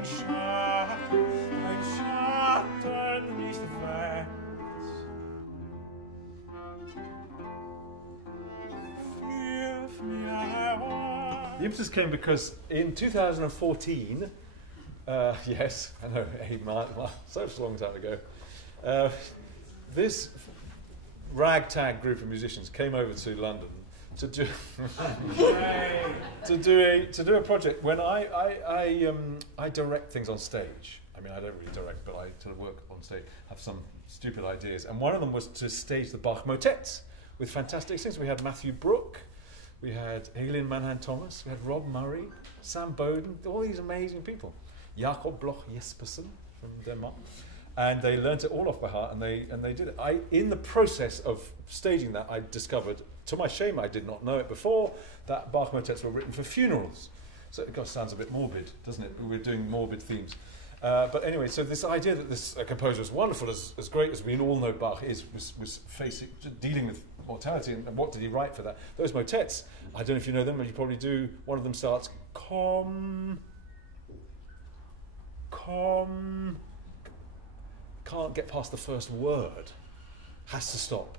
dein Schatten nicht wächst. Wirf mir ein Ohr. The impetus came because in 2014, yes, I know, such a long time ago, this ragtag group of musicians came over to London to do to do a project. When I direct things on stage. I mean, I don't really direct, but I sort of work on stage, have some stupid ideas. And one of them was to stage the Bach motets with fantastic singers. We had Matthew Brook, we had Eileen Manhan Thomas, we had Rob Murray, Sam Bowden, all these amazing people. Jacob Bloch Jespersen from Denmark. And they learnt it all off by heart, and they did it. In the process of staging that, I discovered, to my shame, I did not know it before, that Bach motets were written for funerals. So it sounds a bit morbid, doesn't it? We're doing morbid themes. But anyway, so this idea that this composer was wonderful, as great as we all know Bach is, was dealing with mortality, and what did he write for that? Those motets, I don't know if you know them, but you probably do. One of them starts, can't get past the first word, has to stop,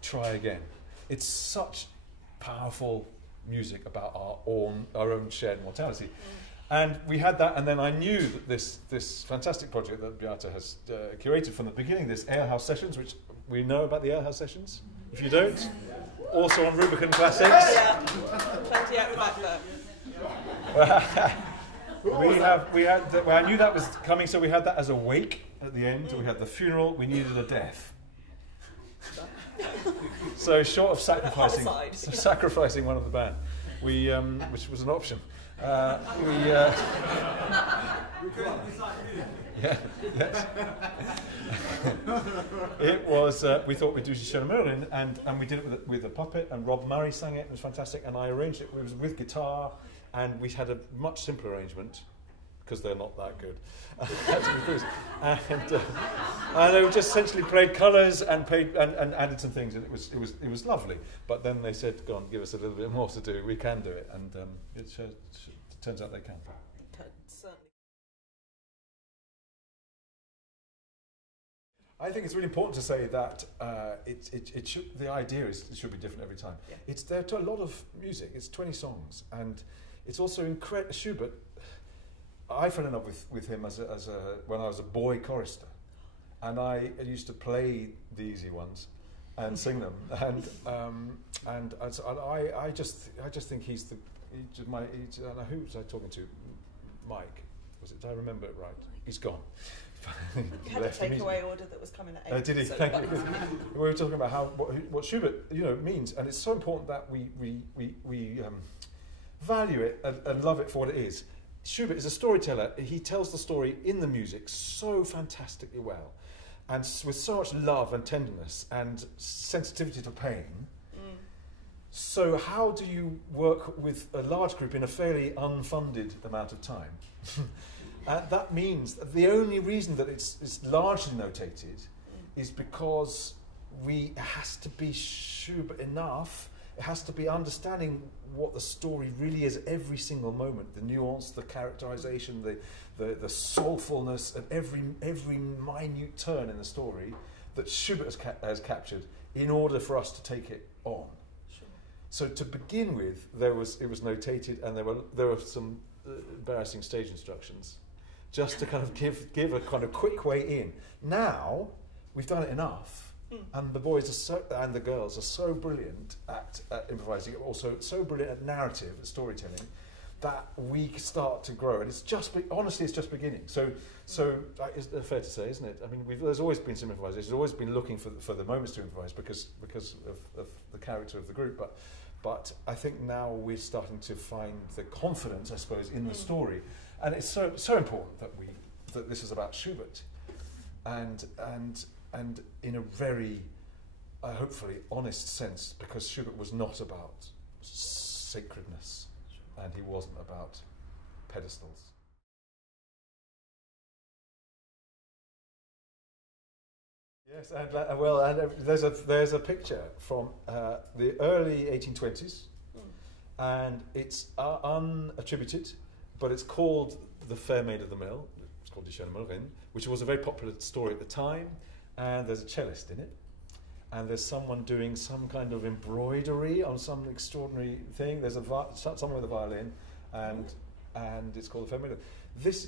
try again. It's such powerful music about our own shared mortality. And we had that, and then I knew that this fantastic project that Bjarte has curated from the beginning, this Alehouse Sessions, which we know about the Alehouse Sessions. If you don't, also on Rubicon Classics. Plenty out the back there. I knew that was coming, so we had that as a wake at the end. We had the funeral. We needed a death. So short of sacrificing one of the band, which was an option. It was. We thought we'd do schöne Müllerin, and we did it with a puppet, and Rob Murray sang it. It was fantastic, and I arranged it. It was with guitar, and we had a much simpler arrangement because they're not that good. And I just essentially played colours and added some things, and it was lovely. But then they said, "Go on, give us a little bit more to do. We can do it," and it turns out they can. Certainly. I think it's really important to say that the idea is it should be different every time. Yeah. There are a lot of music. It's 20 songs, and it's also incredible. Schubert. I fell in love with him when I was a boy chorister, and I used to play the easy ones and sing them, and I just think he's the. Who was I talking to? Mike, was it? Did I remember it right? He's gone. You had a takeaway order that was coming at 8. Did he? So Thank you. We were talking about what Schubert means, and it's so important that we value it and love it for what it is. Schubert is a storyteller. He tells the story in the music so fantastically well, and with so much love and tenderness and sensitivity to pain. So how do you work with a large group in a fairly unfunded amount of time? That means that the only reason that it's largely notated is because it has to be Schubert enough. It has to be understanding what the story really is every single moment, the nuance, the characterization, the soulfulness at every minute turn in the story that Schubert has captured in order for us to take it on. Sure. So to begin with, it was notated, and there were some embarrassing stage instructions, just to kind of give a kind of quick way in. Now we've done it enough. And the boys and the girls are so brilliant at improvising, also so brilliant at narrative, at storytelling, that we start to grow. And it's honestly, it's just beginning. So it's fair to say, isn't it? I mean, there's always been some improvisation. There's always been looking for the moments to improvise because of the character of the group. But I think now we're starting to find the confidence, I suppose, in the story. And it's so important that this is about Schubert, and in a very, hopefully, honest sense, because Schubert was not about sacredness, and he wasn't about pedestals. Yes, and there's a picture from the early 1820s, and it's unattributed, but it's called The Fair Maid of the Mill. It's called Die schöne Müllerin, which was a very popular story at the time, and there's a cellist in it, and there's someone doing some kind of embroidery on some extraordinary thing. There's someone with a violin, and it's called The Fair Maid. This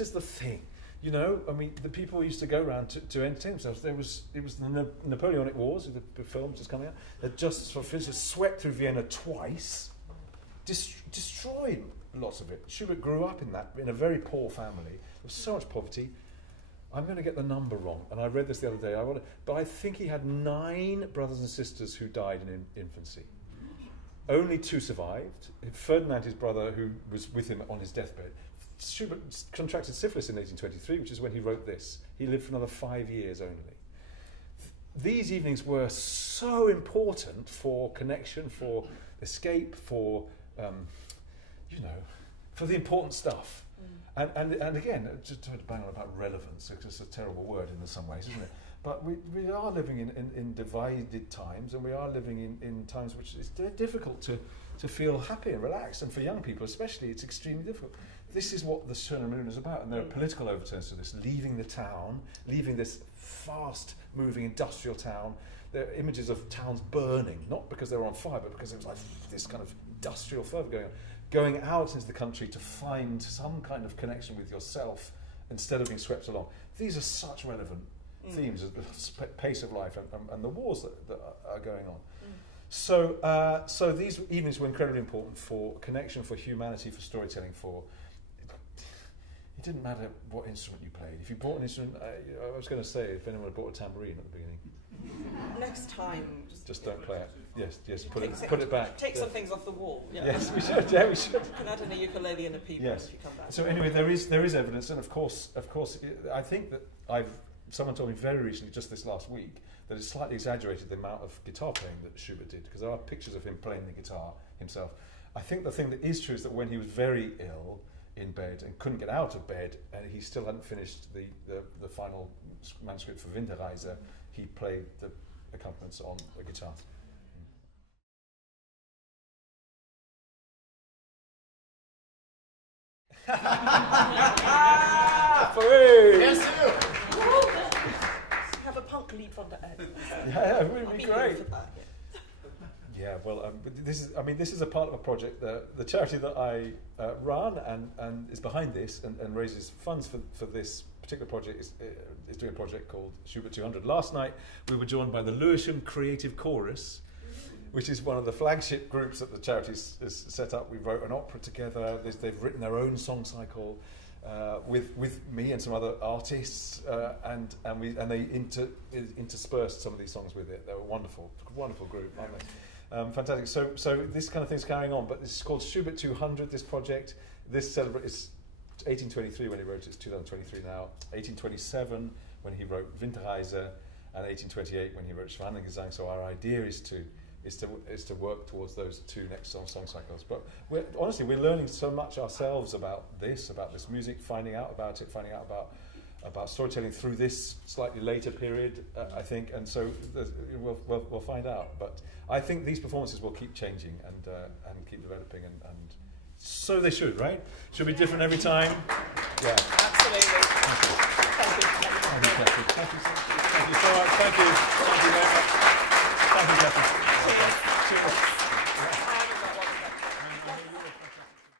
is the thing. You know, I mean, the people used to go around to entertain themselves. It was the Napoleonic Wars, the film just coming out. That just sort of swept through Vienna twice, destroyed lots of it. Schubert grew up in a very poor family. There was so much poverty. I'm going to get the number wrong, and I read this the other day. But I think he had 9 brothers and sisters who died in infancy. Only 2 survived. Ferdinand, his brother, who was with him on his deathbed. Schubert contracted syphilis in 1823, which is when he wrote this. He lived for another 5 years only. These evenings were so important for connection, for escape, for for the important stuff. And again, just to bang on about relevance, because it's a terrible word in some ways, isn't it? But we are living in divided times, and we are living in times which it's difficult to feel happy and relaxed, and for young people especially, it's extremely difficult. This is what the schöne Müllerin is about, and there are political overtones to this, leaving the town, leaving this fast-moving industrial town. There are images of towns burning, not because they were on fire, but because there was like this kind of industrial fervour going out into the country to find some kind of connection with yourself instead of being swept along. These are such relevant themes of the pace of life and the wars that are going on. So these evenings were incredibly important for connection, for humanity, for storytelling, it didn't matter what instrument you played. If you bought an instrument, I was going to say, if anyone had bought a tambourine at the beginning. Next time. Just don't play it. Yes, put it back. Take some things off the wall. Yeah. Yes, we should. Yeah, we should. You can add in a ukulele and a piano if you come back. So anyway, there is evidence, and of course, I think that someone told me very recently, just this last week, that it's slightly exaggerated the amount of guitar playing that Schubert did, because there are pictures of him playing the guitar himself. I think the thing that is true is that when he was very ill in bed and couldn't get out of bed, and he still hadn't finished the final manuscript for Winterreise, he played the accompaniments on a guitar. Yes, have a punk lead from the end. Yeah, it would be great. Yeah, well, this is a part of a project. The charity that I run and is behind this and raises funds for this particular project is doing a project called Schubert 200. Last night we were joined by the Lewisham Creative Chorus, which is one of the flagship groups that the charity has set up. We wrote an opera together. They've written their own song cycle with me and some other artists, and they interspersed some of these songs with it. They were wonderful group, aren't they? Fantastic. So this kind of thing's carrying on, but it's called Schubert 200. This project, it's 1823 when he wrote it. It's 2023 now. 1827 when he wrote Winterreise, and 1828 when he wrote Schwanengesang. So our idea is to work towards those 2 next song cycles. But we're learning so much ourselves about this music, finding out about storytelling through this slightly later period, I think, and so we'll find out. But I think these performances will keep changing and keep developing, and so they should, right? Should be different every time. Yeah, absolutely. Thank you so much. Thank you very much.